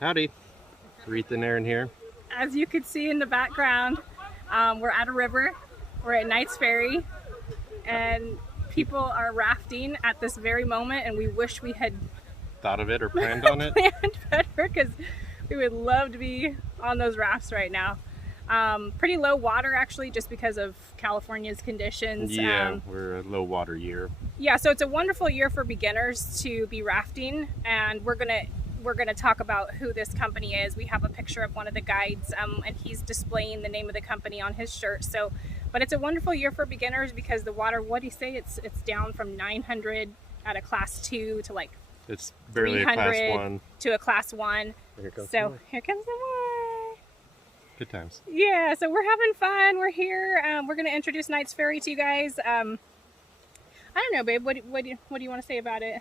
Howdy, Aretha and Aaron here. As you can see in the background, we're at a river. We're at Knight's Ferry, and people are rafting at this very moment, and we wish we had Thought of it or planned on it? planned better, because we would love to be on those rafts right now. Pretty low water actually, just because of California's conditions. Yeah, we're a low water year. Yeah, so it's a wonderful year for beginners to be rafting, and we're gonna talk about who this company is. We have a picture of one of the guides, and he's displaying the name of the company on his shirt. So, but it's a wonderful year for beginners because the water, what do you say? It's down from 900 at a class 2 to like It's barely a class 1. to a class 1. Here comes So more. here comes the more. Good times. Yeah, so we're having fun. We're here. We're gonna introduce Knight's Ferry to you guys. I don't know, babe. What do you want to say about it?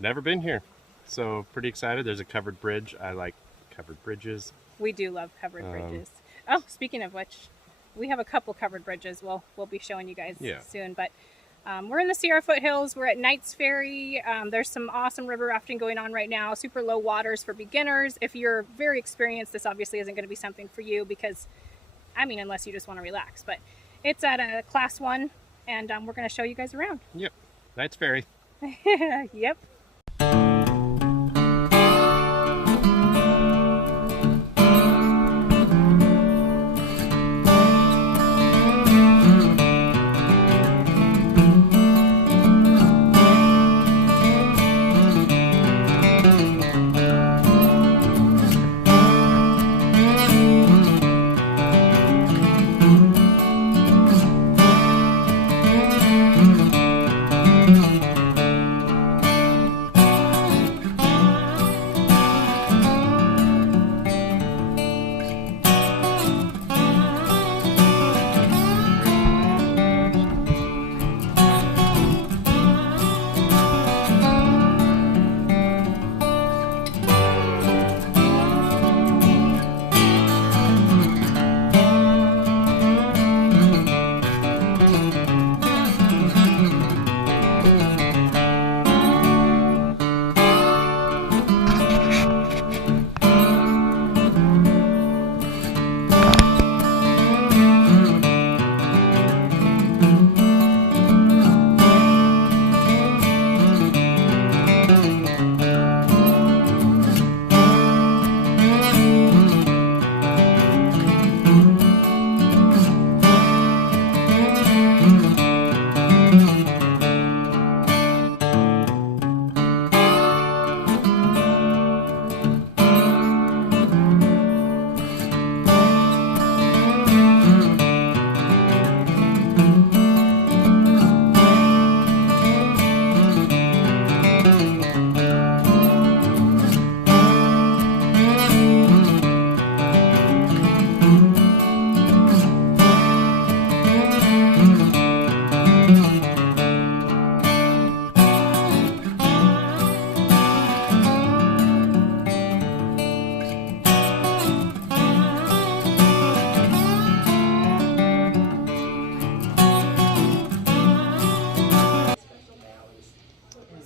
Never been here, so pretty excited. There's a covered bridge. I like covered bridges. We do love covered bridges. Oh, speaking of which, we have a couple covered bridges. We'll be showing you guys soon. But we're in the Sierra foothills. We're at Knight's Ferry. There's some awesome river rafting going on right now. Super low waters for beginners. If you're very experienced, this obviously isn't going to be something for you because, I mean, unless you just want to relax. But it's at a class 1, and we're going to show you guys around. Yep, Knight's Ferry. Yep.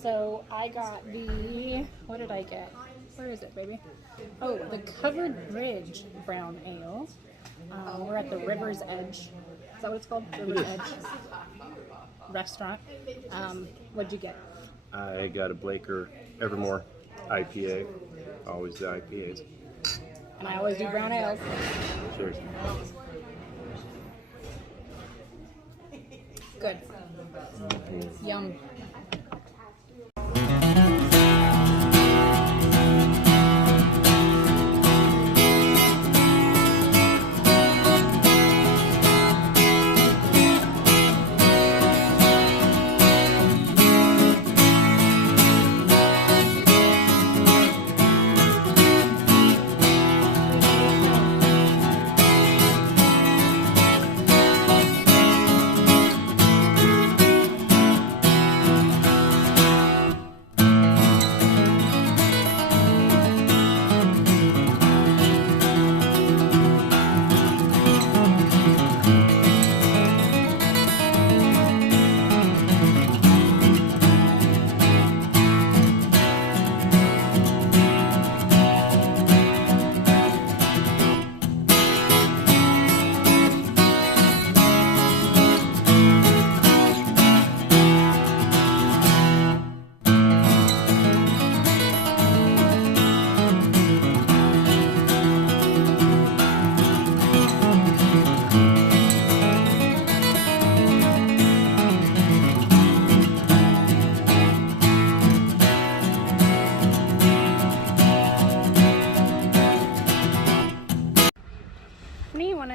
So I got what did I get? Where is it, baby? Oh, the Covered Bridge Brown Ale. We're at the River's Edge. Is that what it's called? River's Edge restaurant. What'd you get? I got a Blaker Evermore IPA. Always the IPAs. And I always do brown ales. Cheers. Good. Yum.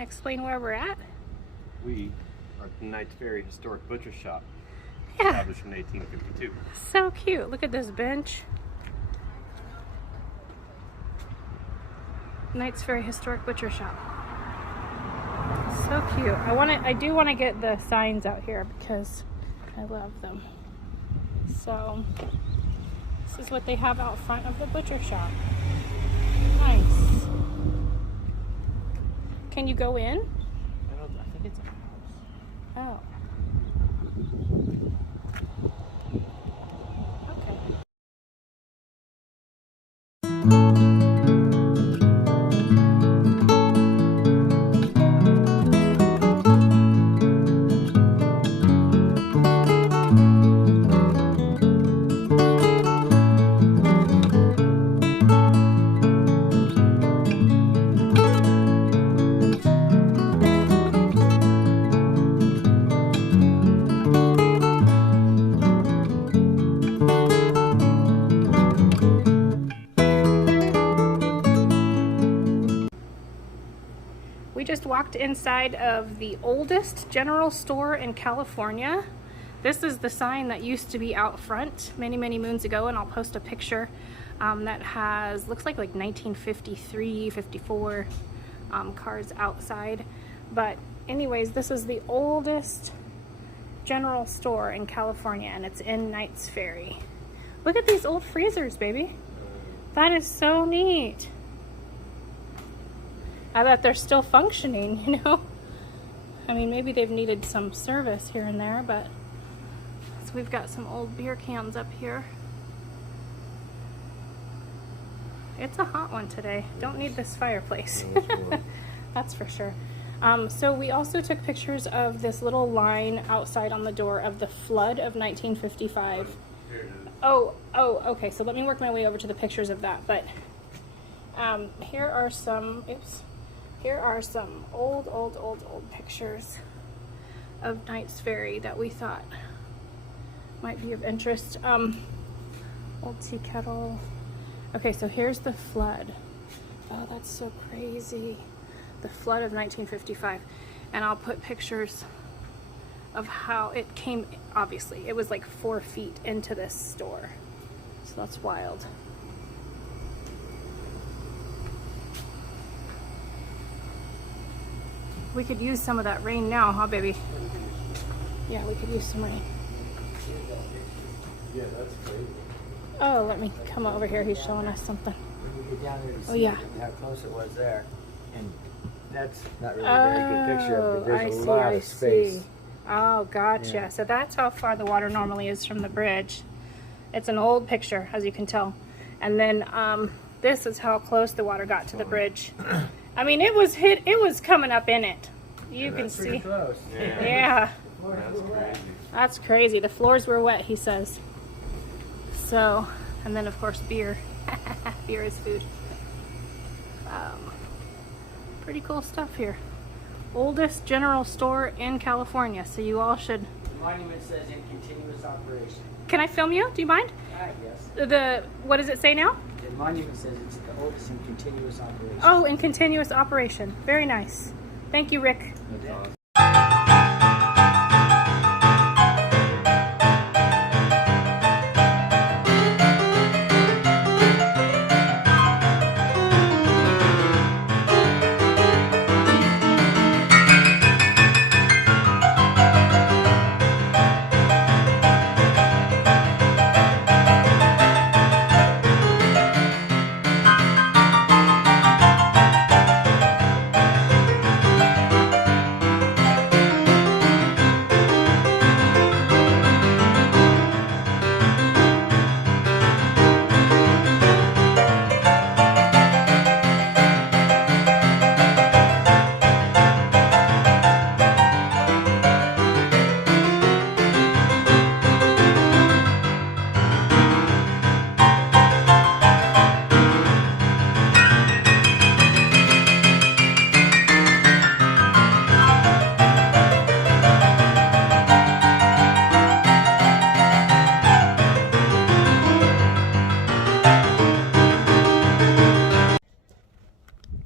explain where we're at? We are at the Knights Ferry Historic Butcher Shop, Yeah. established in 1852. So cute. Look at this bench. Knights Ferry Historic Butcher Shop. So cute. I do want to get the signs out here because I love them. So this is what they have out front of the butcher shop. Nice. Can you go in? I think it's a house. Oh. Okay. We just walked inside of the oldest general store in California. This is the sign that used to be out front many, many moons ago, and I'll post a picture that has, looks like 1953, 54 cars outside. But anyways, this is the oldest general store in California, and it's in Knights Ferry. Look at these old freezers, baby. That is so neat. I bet they're still functioning, you know? I mean, maybe they've needed some service here and there, but so we've got some old beer cans up here. It's a hot one today. Don't need this fireplace. That's for sure. So we also took pictures of this little line outside on the door of the flood of 1955. Oh, okay. So let me work my way over to the pictures of that. But here are some, here are some old pictures of Knights Ferry that we thought might be of interest. Old tea kettle. Okay, so here's the flood. Oh, that's so crazy. The flood of 1955. And I'll put pictures of how it came, obviously. It was like 4 feet into this store. So that's wild. We could use some of that rain now, huh, baby? Yeah, we could use some rain. Yeah, that's crazy. Oh, let me come over here. He's showing us something. When you get down there to see Oh, yeah. how close it was there, and that's not really a very good picture of it. There's a lot of space. Oh, gotcha. Yeah. So that's how far the water normally is from the bridge. It's an old picture, as you can tell. And then this is how close the water got to the bridge. I mean, it was coming up in it. You can That's pretty see. close. Yeah. That's crazy. That's crazy. The floors were wet, he says. So, and then of course beer. Beer is food. Pretty cool stuff here. Oldest general store in California, so you all should. The monument says in continuous operation. Can I film you? Do you mind? Yes. What does it say now? The monument says it's the oldest in continuous operation. Oh, in continuous operation. Very nice. Thank you, Rick. That's awesome.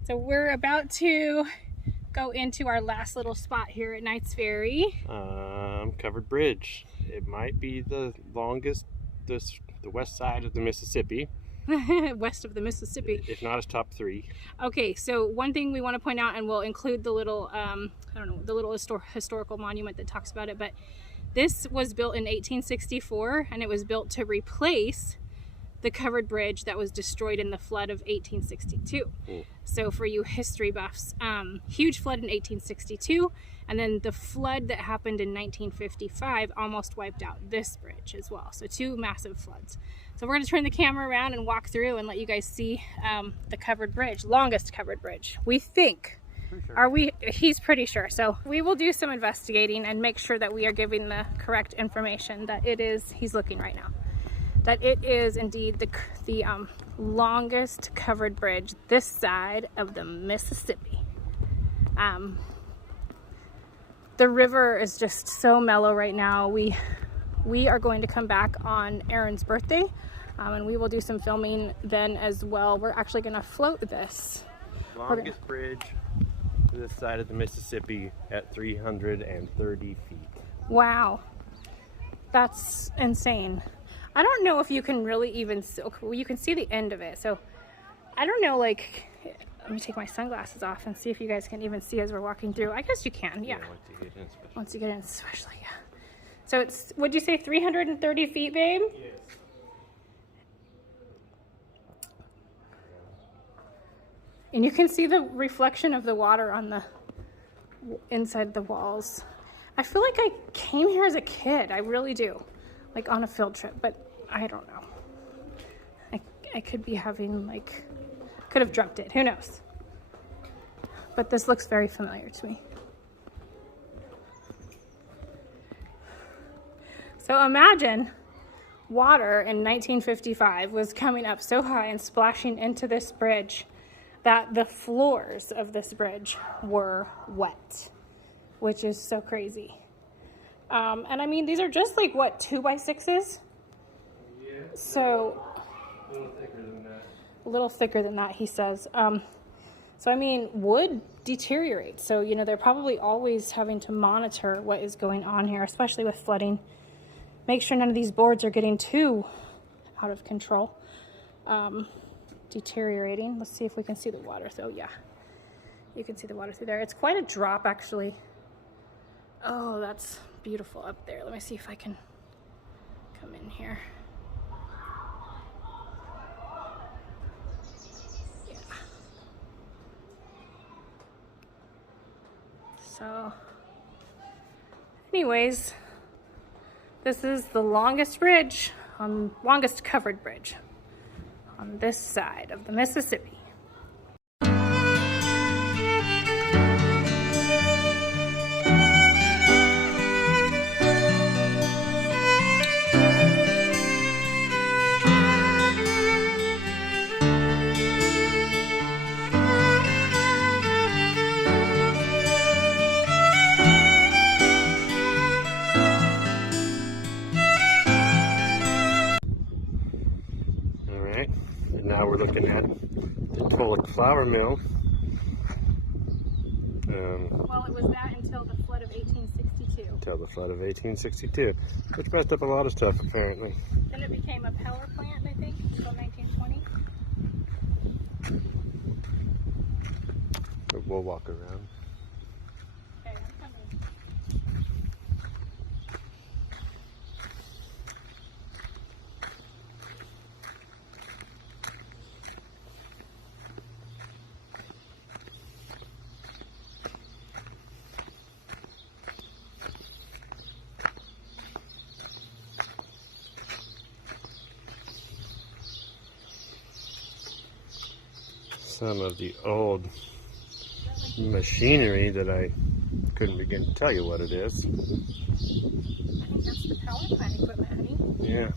So we're about to go into our last little spot here at Knights Ferry. Covered bridge. It might be the longest, the west side of the Mississippi. West of the Mississippi. If not, it's top 3. Okay, so one thing we want to point out, and we'll include the little, I don't know, the little historical monument that talks about it, but this was built in 1864, and it was built to replace the covered bridge that was destroyed in the flood of 1862. So for you history buffs, huge flood in 1862, and then the flood that happened in 1955 almost wiped out this bridge as well. So 2 massive floods. So we're going to turn the camera around and walk through and let you guys see the covered bridge, longest covered bridge, we think. Are we? He's pretty sure. So we will do some investigating and make sure that we are giving the correct information, that it is, he's looking right now, that it is indeed the longest covered bridge this side of the Mississippi. The river is just so mellow right now. We are going to come back on Aaron's birthday, and we will do some filming then as well. We're actually going to float this. Longest bridge this side of the Mississippi at 330 feet. Wow, that's insane. I don't know if you can really even, well, you can see the end of it, so I don't know, like, let me take my sunglasses off and see if you guys can even see as we're walking through. I guess you can, yeah. Once you get in, especially, yeah. So it's, would you say 330 feet, babe? Yes. And you can see the reflection of the water on the inside the walls. I feel like I came here as a kid. I really do. Like on a field trip, but I don't know. I could be having, like, could have dreamt it. Who knows? But this looks very familiar to me. So imagine water in 1955 was coming up so high and splashing into this bridge that the floors of this bridge were wet, which is so crazy. And I mean, these are just like, what, 2x6s? Yeah. So, a little thicker than that. A little thicker than that, he says. So I mean, wood deteriorates. So, you know, they're probably always having to monitor what is going on here, especially with flooding. Make sure none of these boards are getting too out of control. Deteriorating. Let's see if we can see the water though. Yeah, you can see the water through there. It's quite a drop actually. Oh, that's beautiful up there. Let me see if I can come in here. Yeah. So anyways, this is the longest bridge, longest covered bridge on this side of the Mississippi. Now we're looking at the Tulloch Flour Mill. Well, it was that until the flood of 1862. Until the flood of 1862, which messed up a lot of stuff apparently. Then it became a power plant, I think, until 1920. We'll walk around. Okay, I'm coming. Some of the old machinery that I couldn't begin to tell you what it is. I think that's the power plant equipment, honey. Yeah.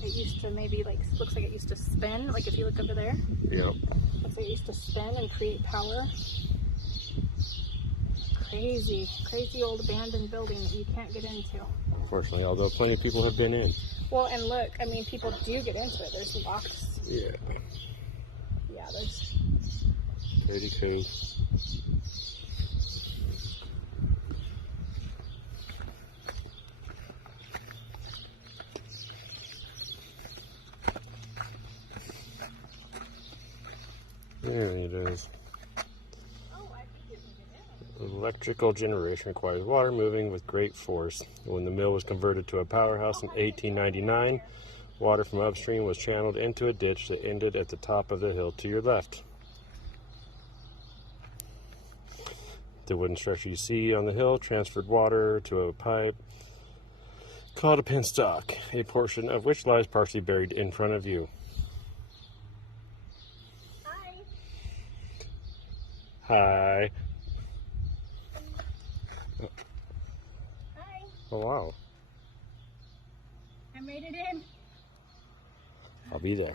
It used to maybe, like, looks like it used to spin, like if you look over there. Yep. Looks like it used to spin and create power. Crazy, crazy old abandoned building that you can't get into. Unfortunately, although plenty of people have been in. Well, and look, I mean, people do get into it. There's locks. Yeah. Yeah, there's Pretty cool. There it is. Electrical generation requires water moving with great force. When the mill was converted to a powerhouse in 1899, water from upstream was channeled into a ditch that ended at the top of the hill to your left. The wooden structure you see on the hill transferred water to a pipe called a penstock, a portion of which lies partially buried in front of you. Hi. Hi. Oh, wow. I made it in. I'll be there.